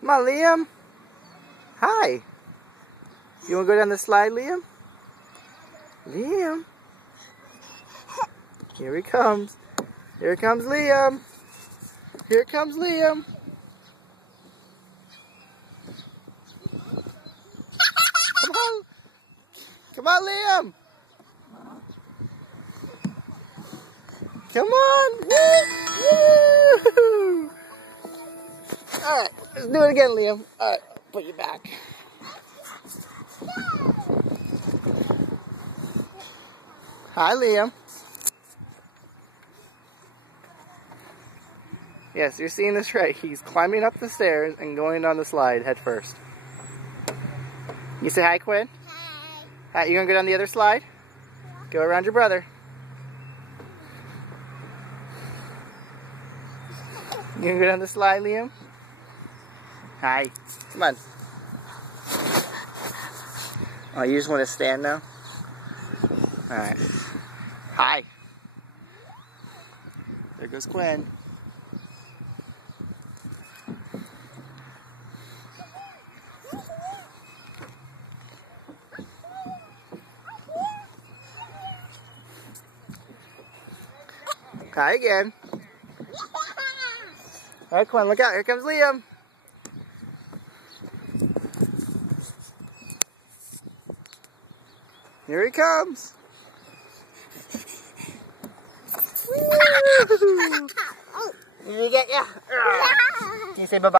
Come on, Liam. Hi. You want to go down the slide, Liam? Liam. Here he comes. Here comes Liam. Here comes Liam. Come on. Come on, Liam. Come on. Woo! Alright, let's do it again, Liam. Alright, put you back. Hi, Liam. Yes, you're seeing this right. He's climbing up the stairs and going down the slide head first. You say hi, Quinn? Hi. You gonna go down the other slide? Go around your brother. You gonna go down the slide, Liam? Hi. Come on. Oh, you just want to stand now? Alright. Hi. There goes Quinn. Hi again. Alright, Quinn, look out. Here comes Liam. Here he comes. Woo! Did he get ya? Can you say bye-bye?